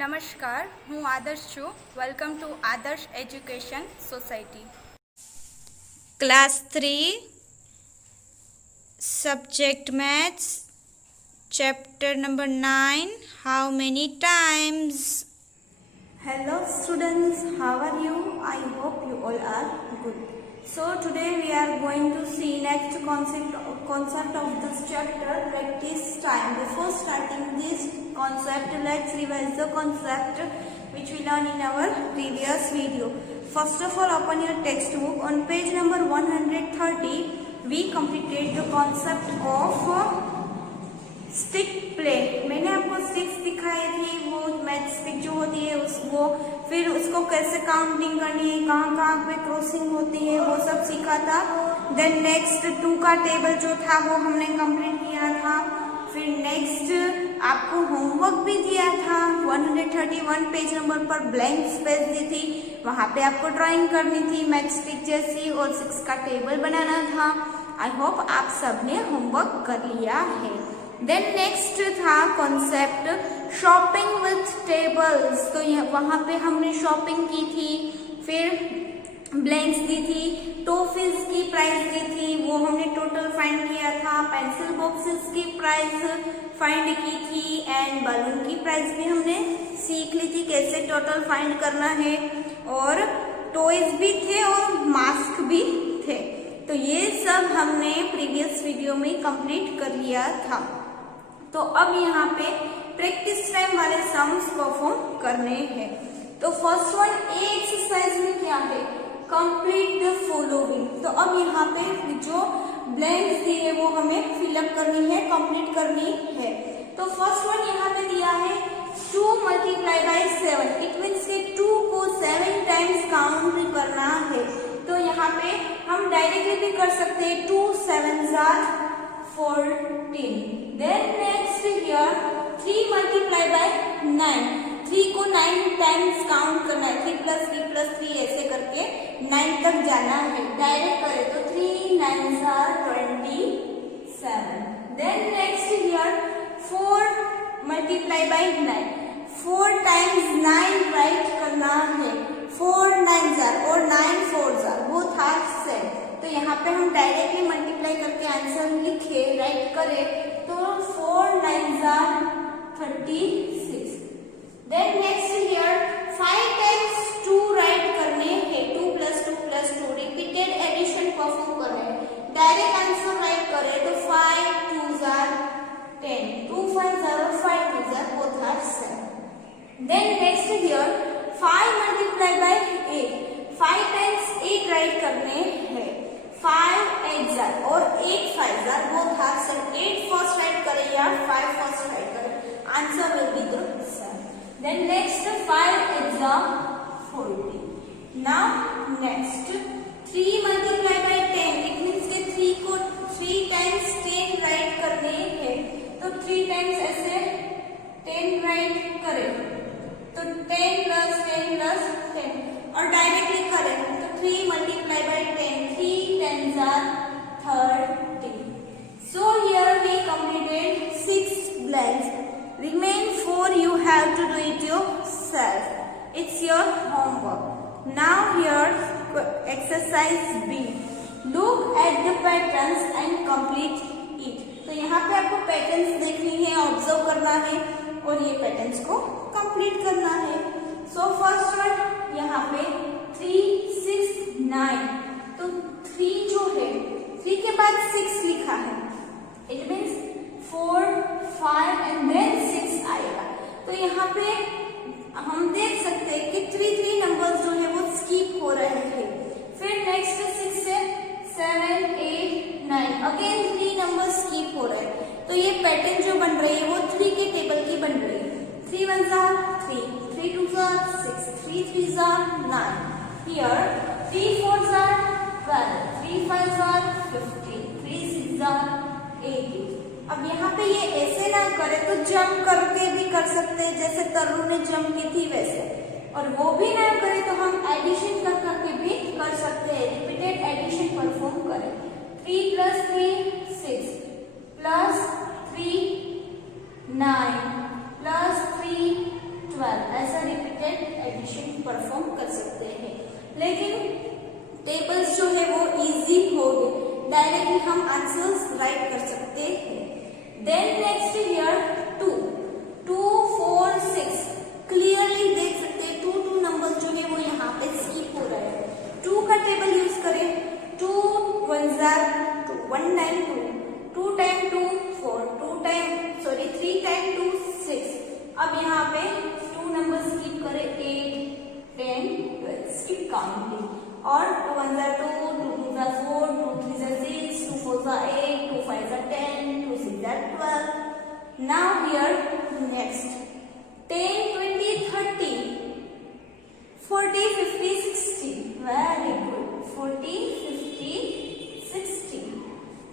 નમસ્કાર, હું આદર્શ છું. વેલકમ ટુ આદર્શ education society. Class 3 subject maths chapter number 9 how many times. Hello students, how are you? I hope you all are good. So today we are going to see next concept of this chapter, practice time. Before starting this concept, let's revise the concept which we learned in our previous video. First of all, open your textbook. On page number 130, we completed the concept of stick play. मैंने आपको sticks दिखाई थी, वो math stick जो होती है वो फिर उसको कैसे काउंटिंग करनी है, कहाँ कहाँ पे क्रॉसिंग होती है, वो सब सीखा था. देन नेक्स्ट 2 का टेबल जो था वो हमने कंप्लीट किया था. फिर नेक्स्ट आपको होमवर्क भी दिया था. 131 पेज नंबर पर ब्लैंक स्पेस दी थी, वहाँ पे आपको ड्राइंग करनी थी मैथ स्टिक जैसी और 6 का टेबल बनाना था. आई होप आप सबने होमवर्क कर लिया है. देन नेक्स्ट था कॉन्सेप्ट शॉपिंग विथ टेबल्स. तो वहाँ पे हमने शॉपिंग की थी, फिर ब्लैंक्स दी थी, टॉफीज की प्राइस दी थी, वो हमने टोटल फाइंड किया था. पेंसिल बॉक्सेस की प्राइस फाइंड की थी एंड बलून की प्राइस भी हमने सीख ली थी कैसे टोटल फाइंड करना है. और टॉयज भी थे और मास्क भी थे. तो ये सब हमने प्रीवियस वीडियो में कंप्लीट कर लिया था. तो अब यहाँ पे प्रैक्टिस टाइम वाले सम्स परफॉर्म करने हैं. तो फर्स्ट वन ए एक्सरसाइज में क्या है, कंप्लीट द फॉलोइंग. तो अब यहाँ पे जो ब्लैंक्स दिए है वो हमें फिलअप करनी है, कंप्लीट करनी है. तो फर्स्ट वन यहाँ पे दिया है 2 × 7. इट मीन्स के 2 को 7 टाइम्स काउंट करना है. तो यहाँ पे हम डायरेक्टली भी कर सकते हैं, 2 7s are 14. Then next here 3 × 9. 3 को 9 टाइम्स काउंट करना है, 3 + 3 + 3 ऐसे करके 9 तक जाना है. डायरेक्ट करें तो 3 9s are 27. Then next here 4 × 9. 4 times 9 right करना है. 4 9s are और 9 4s are both are same. तो यहाँ पे हम डायरेक्टली मल्टीप्लाई करके आंसर लिखे, राइट करें तो 4 9s are 36. Then next here 5 times 2 write करने हैं. 2 + 2 + 2 रिपीटेड एडिशन परफॉर्म करना है. डायरेक्ट आंसर राइट करें तो 5 2s are 10. 2 5s are और 5 2s are both are same. Then next here 5 × 8. 5 times 8 write करने हैं. 5 8s are और 8 5s are both are same. 8 first right करें या 5 फर्स्ट राइट करें, answer will be the same. Then next 5 8s are 40. Now next 3 × 10. It means के 3 को 3 times 10 right करने हैं. तो 3 टाइम्स ऐसे 10 राइट करें तो 10 + 10 + 10 और डायरेक्टली करें तो 3 × 10. 3 10s are 30. So here we completed 6 blanks. Remain 4, you have to do it yourself. It's your homework. Now here exercise B. Look at the patterns and complete it. तो यहाँ पे आपको पैटर्न्स देखनी है, ऑब्जर्व करना है और ये पैटर्न्स को कंप्लीट करना है. सो फर्स्ट वन यहाँ पे 3 6 9. तो 3 जो है 3 के बाद 6 लिखा है. इट मीन्स 4 5 एंड देन 6 आएगा. तो यहाँ पे हम देख सकते हैं कि 3 नंबर्स जो है वो स्किप हो रहे हैं. फिर नेक्स्ट 6 से 7 8 9 अगेन 3 नंबर्स स्किप हो रहे हैं. तो ये पैटर्न जो बन रही है वो 3 के टेबल की बन रही है. 3 1s are 3, 3 2s are 6, 3 3s are 9. Here 3 4s are 12, 3 5s are 15, 3 6s are 18. अब यहाँ पे ये ऐसे ना करे तो जंप करके भी कर सकते हैं, जैसे तरु ने जंप की थी वैसे. और वो भी ना करे तो हम एडिशन करके भी कर सकते हैं. रिपीटेड एडिशन परफॉर्म करें. 3 + 3 6 + 3 9 + 3 12 12 ऐसा रिपीटेड एडिशन परफॉर्म कर सकते हैं। लेकिन टेबल्स जो है वो इजी हो गए, डायरेक्टली हम आंसर्स राइट कर सकते हैं। देन नेक्स्ट हियर 2 4 6 क्लियरली देख सकते हैं 2 नंबर जो है वो यहाँ पे स्किप हो रहा है। 2 का टेबल यूज करें, 2 1 2 1 टाइम 2 टाइम 2 4 3 टाइम 2 6। अब यहाँ पे 2 नंबर स्किप करें 8 10 12 स्किप काउंटिंग और 2 1 2 2 2 4 2 3 6 2 4 8 2 5 10 2 6 12। Now here next 10 20 30 40 50 60 very good 40 50 60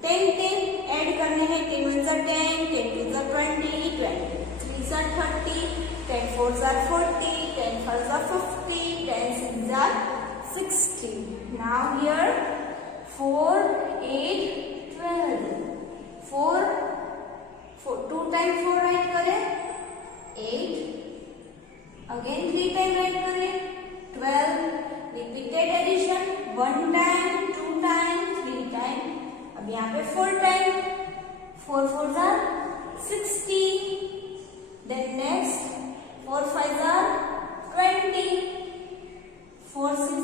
10 add करने हैं 10 1 10 10 2 20 20 3 30 10 4 40 10 5 50 10 6 60। Now here 4 8 12 4 2 टाइम 4 राइट करें 8 अगेन 3 टाइम राइट करें 12 repeated addition 1 time 2 time 3 time. अब यहाँ पे 4 time 4 4 60। Then next 4 5 20 4 6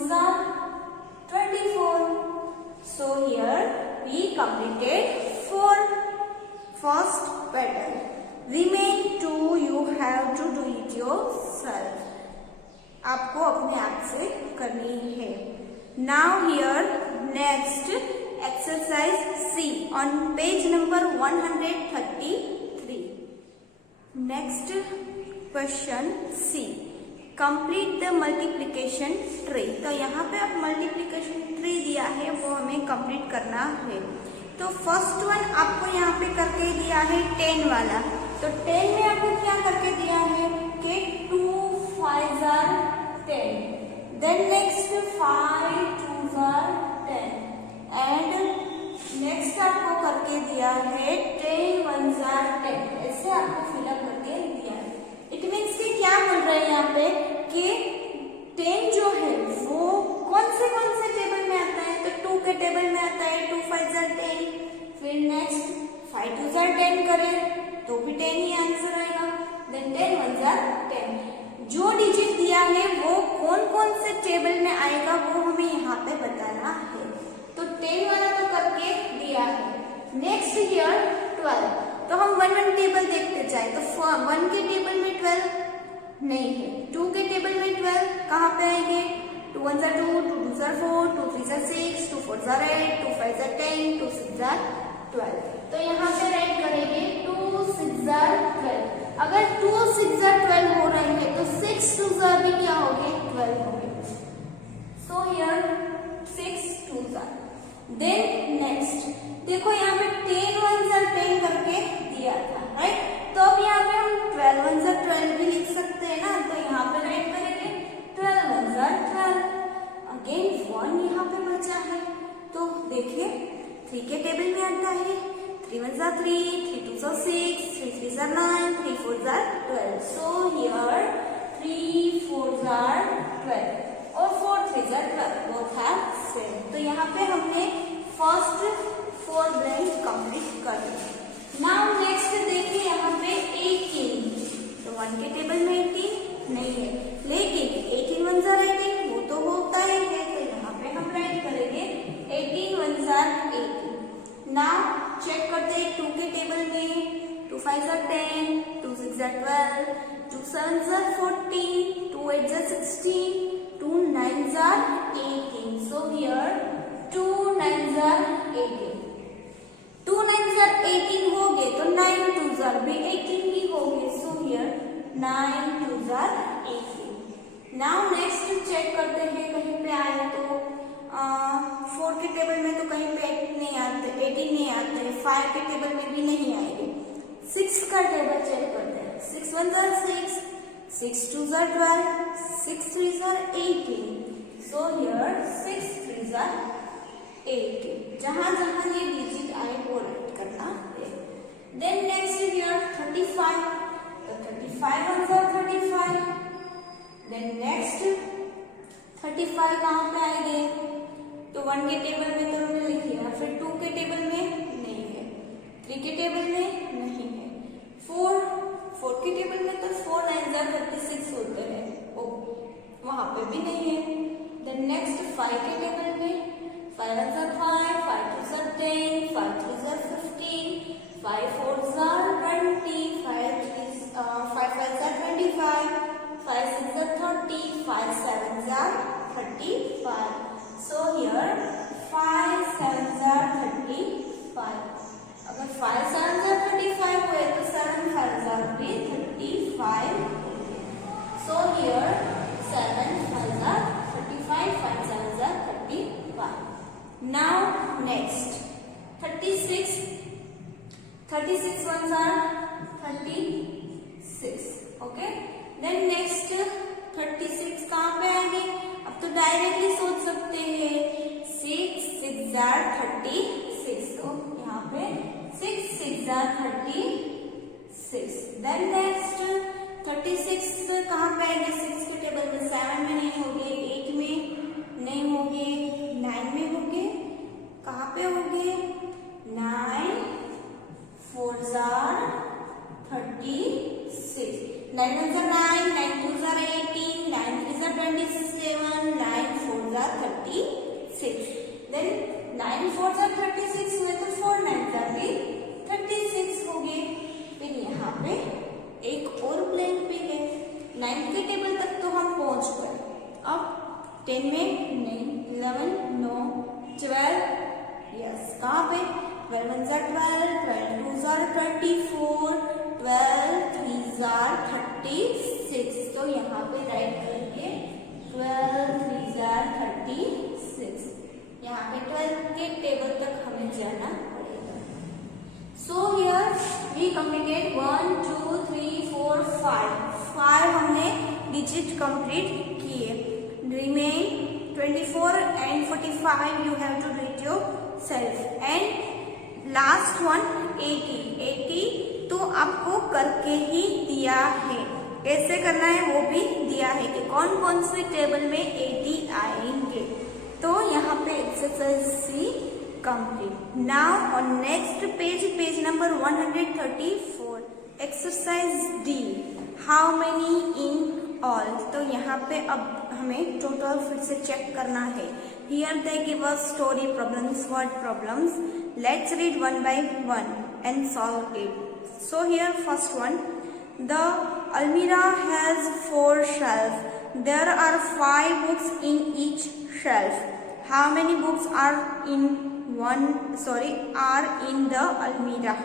24। So here we completed 4 first pattern. Remain 2 you have to do it yourself. आपको अपने आप से करनी है। Now here next exercise C on page number 133. Next question C. Complete the multiplication tree. तो यहाँ पे अब multiplication tree दिया है वो हमें complete करना है। तो फर्स्ट वन आपको यहाँ पे करके दिया है 10 वाला। तो 10 में आपको क्या करके दिया है कि 2 5 10 देन नेक्स्ट 5 2 10 एंड नेक्स्ट आपको करके दिया है 10 1 10 ऐसे आपको फिलअप करके दिया है। इट मीन्स कि क्या बोल रहे हैं यहाँ पे कि 10 जो है वो कौन से टेबल में आता है, तो 2 के टेबल में आता है 2 5 10। फिर नेक्स्ट 5 2 10 करें तो भी 10 ही आंसर आएगा। देन 10 1 10 जो डिजिट दिया है वो कौन से टेबल में आएगा वो हमें यहाँ पे बताना है। तो 10 वाला तो करके दिया है। Next here 12। तो हम 1 1 टेबल देखते जाए तो 1 के टेबल में 12 नहीं है, 2 के टेबल में 12 कहाँ पे आएंगे 2 1 2 2 2 4 2 3 6 2 4 8 2 5 10 2 6 12। तो यहाँ पे राइट करेंगे 2 6 12। अगर 2 6 12 हो रहे हैं तो 6 2 भी क्या हो गए 12 हो गए। सो हियर 6 2 देन नेक्स्ट देखो यहाँ पे 10 1 10 करके दिया था राइट। तो अब यहाँ पे हम 12 1 12 भी लिख सकते हैं ना। तो यहाँ पे राइट करेंगे 12 1 12 अगेन 1 यहाँ पे बचा है। तो देखिए 3 के टेबल में आता है 3 1 3 3 2 6 3 3 9 3 4 12। सो हियर 3 4 12 और 4 3 12 बोथ आर सेम। तो यहाँ पे हमने फर्स्ट 4 ब्रांच कंप्लीट कर दी। नाउ नेक्स्ट देखिए यहाँ पे 18। तो 1 के टेबल में 18 नहीं है, लेकिन 18 1 18 वो तो होता ही है। तो यहाँ पे हम राइट करेंगे 18 1 18। नाउ चेक करते हैं 2 के टेबल में 2 5 10 2 6 12 2 7 14 2 8 16 2 9 18। सो हियर 2 9 18 2 9 18 हो गए तो 9 2 भी 18 ही हो गए। So here 9 2 18। Now next check करते हैं कहीं पे आए तो 4 के टेबल में तो कहीं पे 18 नहीं आते, 5 के टेबल में भी नहीं आएंगे। 6 का टेबल चेक करते हैं 6 1 6 6 2 12 6 3 18। So here 6 3 18। जहां जहां ये डिजिट आए वो राइट करना है। Then next here 35। तो 35 आंसर 35। देन नेक्स्ट 35 कहाँ पे आएंगे? तो 1 के टेबल में तो हमने लिख लिया, फिर 2 के टेबल में नहीं है, 3 के टेबल में नहीं है, 4 के टेबल में तो 4 9 36 होते हैं, ओ वहां पे भी नहीं है। देन नेक्स्ट 5 के टेबल में 5 आंसर 5, 5 2 10, 5 3 15, 5 4 20, 5 5 25, 5 6 30, 5 7 35. So here 5 7 35. अगर 5 7 35 हुए तो 7 5 भी 35 होंगे। So here 7 5 35, 5 7 35. Now next 36 ones are 36. Okay. Then next 36 कहाँ पे आएंगे? अब तो डायरेक्टली सोच सकते हैं, 6 6 36, तो यहाँ पे 6 6 36। देन नेक्स्ट 36 कहाँ पे आएंगे? 6 के टेबल में 7 में नहीं होंगे, 8 में नहीं होंगे, 9 में होंगे, कहाँ पे होंगे? 9 4 36, 9 1 9, 9 2 18, 9 3 27, 9 4 36। देन 9 4 36 हुए तो 4 9 भी 36 हो गए। फिर यहाँ पे एक और ब्लैंक भी है, 9 के टेबल तक तो हम पहुंच गए, अब 10 में नहीं, 11 नो, 12 यस, कहाँ पे? 12 1 12, 12 2 24, 12 3 36, तो यहाँ पे राइट करेंगे 12 3 36। यहाँ पे 12 के टेबल तक हमें जाना पड़ेगा। सो हियर वी कंप्लीटेड 1 2 3 4 5 हमने डिजिट कंप्लीट किए। Remain 24 and 45 you have to read yourself and last one 80 तो आपको करके ही दिया है, कैसे करना है वो भी दिया है कि कौन कौन से टेबल में 80 आएंगे। तो यहाँ पे exercise C complete. Now on next page number 134, exercise D, how many in all. तो यहाँ पे अब हमें टोटल फिर से चेक करना है। Here they give us story problems, word problems, let's read one by one and solve it. So here first one, the almirah has 4 shelves. There are 5 books in each shelf. How many books are in the almirah?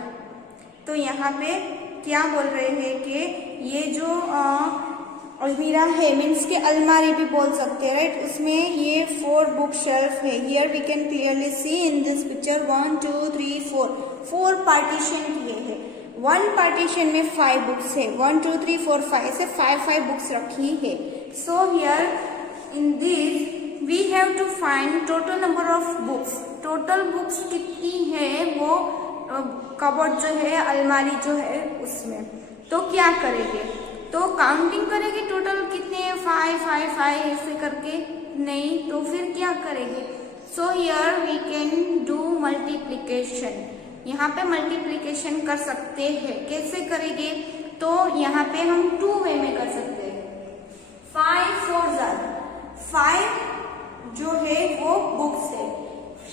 तो यहाँ पे क्या बोल रहे हैं कि ये जो अलमीरा है, मीन्स के अलमारी भी बोल सकते हैं, राइट? उसमें ये 4 बुक शेल्फ है। Here we can clearly see in this picture 1 2 3 4 partition किए हैं। 1 पार्टीशन में 5 बुक्स है, 1 2 3 4 5 ऐसे 5 बुक्स रखी है। So here in this we have to find total number of books. Total books कितनी है वो कबोर्ड जो है, अलमारी जो है उसमें। तो क्या करेंगे? तो काउंटिंग करेंगे टोटल कितने 5 ऐसे करके, नहीं तो फिर क्या करेंगे? So here we can do multiplication. यहाँ पे मल्टीप्लीकेशन कर सकते हैं, कैसे करेंगे? तो यहाँ पे हम 2 वे में कर सकते हैं। 5 जो है वो बुक्स है,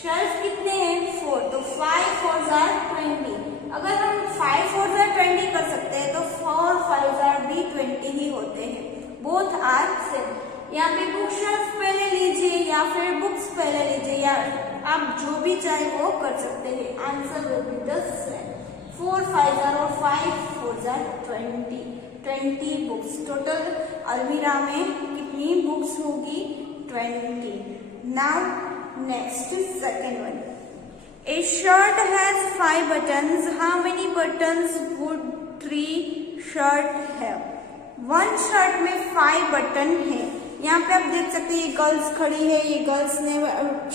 शेल्फ कितने हैं 4, तो 5 4 20। अगर हम 5 4 20 कर सकते हैं तो 4 5 भी 20 ही होते हैं। Both are same. यहाँ पे बुक शेल्फ पहले लीजिए या फिर बुक्स पहले लीजिए, या आप जो भी चाहे वो कर सकते हैं। Answer will be the same. 4 5 और 5 4 20 बुक्स। टोटल अलमीरा में कितनी बुक्स होगी? 20। Now next second one, a shirt has 5 buttons. How many buttons would 3 shirt have? 1 shirt में 5 बटन है। यहाँ पे आप देख सकते हैं ये गर्ल्स खड़ी है, ये गर्ल्स ने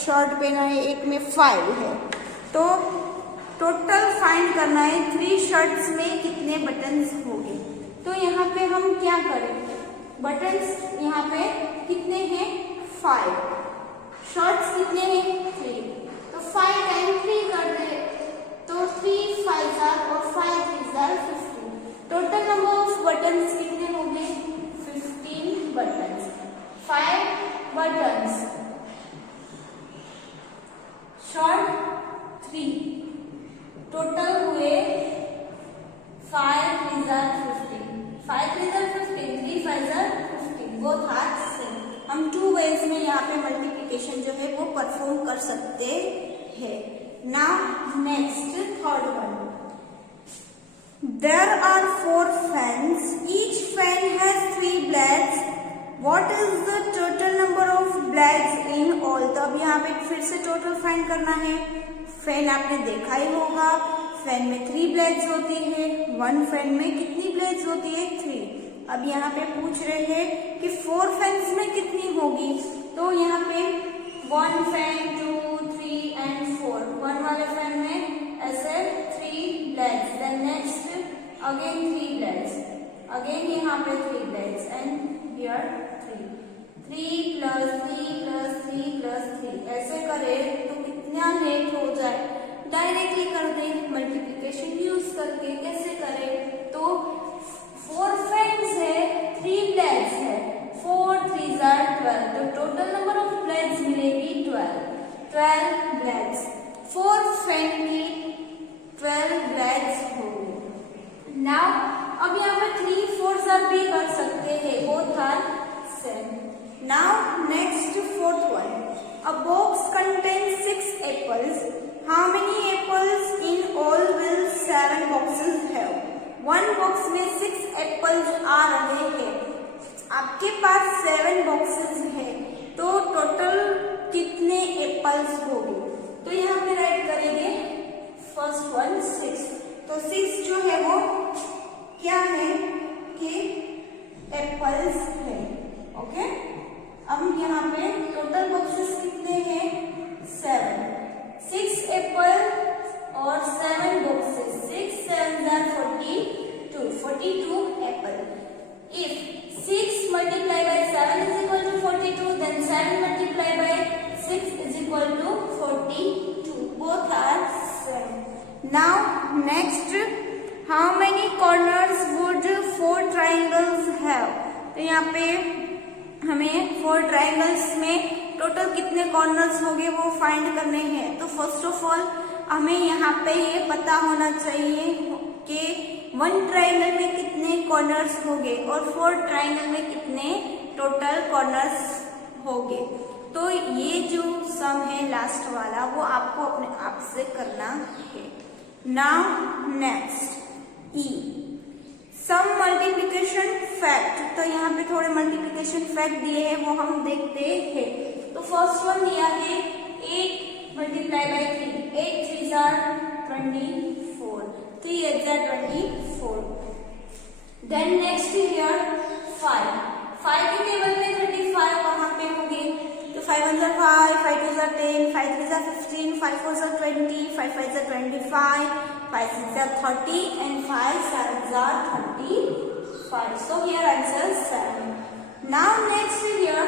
शर्ट पहना है, एक में 5 है। तो टोटल फाइंड करना है 3 शर्ट्स में कितने बटन्स होंगे। तो यहाँ पे हम क्या करें, बटन्स यहाँ पे कितने हैं 5, शॉर्ट्स कितने हैं 3, तो 5 टाइम 3 कर दे, तो 3 5 और 5 3 15, टोटल नंबर ऑफ बटन्स कितने हो गए 15 बटन्स, 5 बटन्स, शॉर्ट 3, टोटल हुए 5 3 15, 5 3 15, 3 5 15, बोथ आर सेम। हम 2 वेज में यहाँ पे मल्टीप्लिकेशन जो है वो परफॉर्म कर सकते हैं। Now next third one, there are 4 fans, each fan has 3 blades, what is the total number of blades in all. तो अब यहाँ पे फिर से टोटल फाइंड करना है। फैन आपने देखा ही होगा, फैन में 3 ब्लेड्स होती है, 1 फैन में कितनी ब्लेड्स होती है 3। अब यहाँ पे पूछ रहे हैं कि 4 फैंस में कितनी होगी, तो यहाँ पे 1 फैन 2 3 एंड 4, 1 वाले फैन में ऐसे 3 blades, then next again 3 blades, again यहाँ पे 3 blades and here 3 plus 3 plus 3 plus 3, ऐसे करे तो कितना लेट हो जाए, डायरेक्टली कर दे मल्टीप्लिकेशन यूज करके। कैसे करें, तो 4 फैंस है, 3 ब्लेड्स है, 4 3 12, तो टोटल नंबर ऑफ ब्लेड्स मिलेगी 12 ब्लेड्स, 4 फैन की 12 ब्लेड्स होंगे। नाउ अब यहाँ पे 3 4 भी कर सकते हैं, both are same. Now next fourth one, a box contains 6 apples, how many apples in all will 7 boxes have। 1 box में 6 एप्पल्स आ रहे हैं, आपके पास 7 बॉक्सेस है, तो टोटल कितने एप्पल्स होंगे। तो यहाँ पे राइट करेंगे फर्स्ट वन 6, तो 6 जो है वो क्या है कि एप्पल्स है। ओके, अब यहाँ पे टोटल बॉक्सेस कितने हैं 7, 6 एप्पल और 7 boxes, 6 7 42 apple. If 6 multiply by 7 is equal to 42, then 7 multiply by 6 is equal to 42, both are same. Now next, how many corners would 4 triangles have. तो यहाँ पे हमें 4 ट्राइंगल्स में टोटल कितने कॉर्नर्स होंगे वो फाइंड करने हैं। तो फर्स्ट ऑफ ऑल हमें यहाँ पे ये पता होना चाहिए कि 1 ट्राइंगल में कितने कॉर्नर्स होंगे और 4 ट्राइंगल में कितने टोटल कॉर्नर्स होंगे। तो ये जो सम है लास्ट वाला वो आपको अपने आप से करना है। नाउ नेक्स्ट ई, सम मल्टीप्लिकेशन फैक्ट। तो यहाँ पे थोड़े मल्टीप्लिकेशन फैक्ट दिए हैं वो हम देखते हैं। तो फर्स्ट वन दिया है 8 multiply by 3, 8 3 24, 3 8 24। Then next here 5 के टेबल में 35 कहाँ पे होंगे, तो 5 1 5, 5 2 10, 5 3 15, 5 4 20, 5 5 25, 5 6 30 and 5 7 35. So here answer 7. Now next here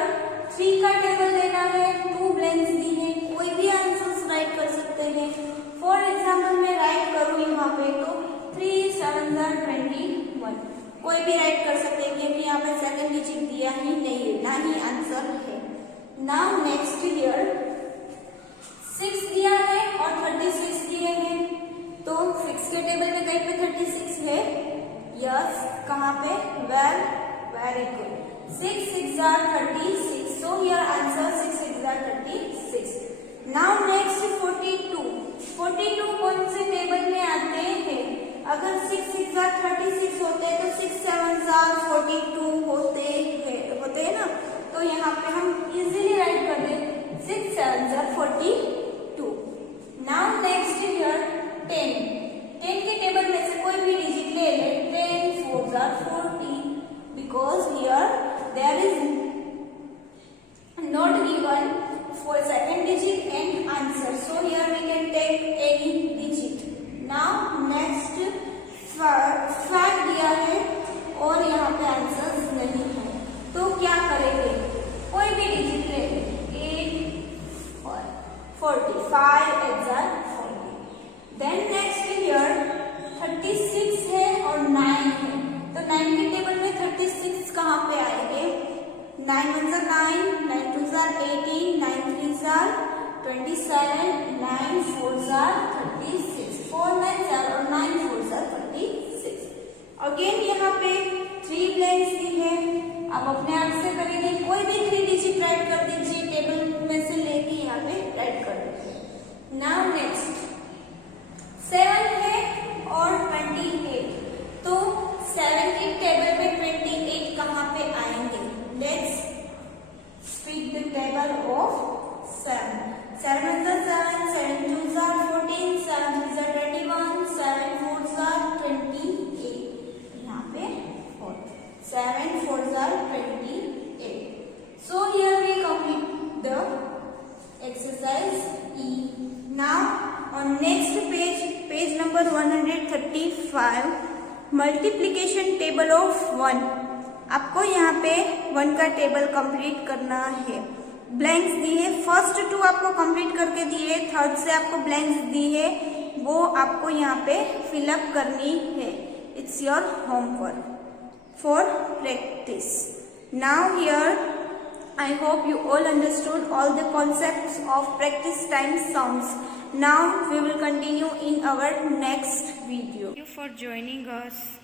3 का टेबल लेना है, 2 ब्लैंक्स दी है, कोई भी आंसर्स राइट कर सकते हैं। फॉर एग्जाम्पल मैं राइट करूँ यहाँ पे तो 3 7 21, कोई भी राइट कर सकते हैं क्योंकि यहाँ पे सेकंड डिजिट दिया ही नहीं है, ना ही आंसर है। नाउ नेक्स्ट हियर 6 दिया है और 36 दिए हैं, तो 6 के टेबल में कहीं पे 36 है, यस कहाँ पे, very good, 6 6 36, so here answer 6 6 36. Now next 42 कौन से टेबल में आते हैं, अगर 6 6 36 होते हैं तो 6 7 42 होते हैं ना, तो यहाँ पे हम इजीली राइट कर दें 6 7 42. नाउ नेक्स्ट हियर 10 के टेबल में से कोई भी डिजिट ले ले, 10 4 40, because here there is not given for second digit and answer, so here we can take any digit. Now next fact दिया है और 9 ones are 9, 9 twos are 18, 9 threes are 27, 9 fours are 36. 4 9s are और 9 fours are 36. Again यहाँ पे 3 blanks दी है, आप अपने आप से करेंगे, कोई भी 3 डिजिट राइट कर दीजिए, टेबल में से लेके यहाँ पे राइट कर दीजिए. नाउ नेक्स्ट 7 है और 28, तो 7 की टेबल में 28 कहाँ पे आएंगे? Let's speak the table of 7. 7 ones are 7, 7 twos are 14, 7 threes are 21, 7 fours are 28. यहाँ पे 4. 7 fours are 28. So here we complete the exercise E. Now on next page, page number 135, multiplication table of 1. आपको यहाँ पे 1 का table complete करना है. Blanks दी है, first 2 आपको कंप्लीट करके दिए, थर्ड से आपको ब्लैंक्स दी है, वो आपको यहाँ पे फिलअप करनी है. It's your homework for practice. Now here I hope you all understood all the concepts of practice time sounds. Now we will continue in our next video. Thank you for joining us.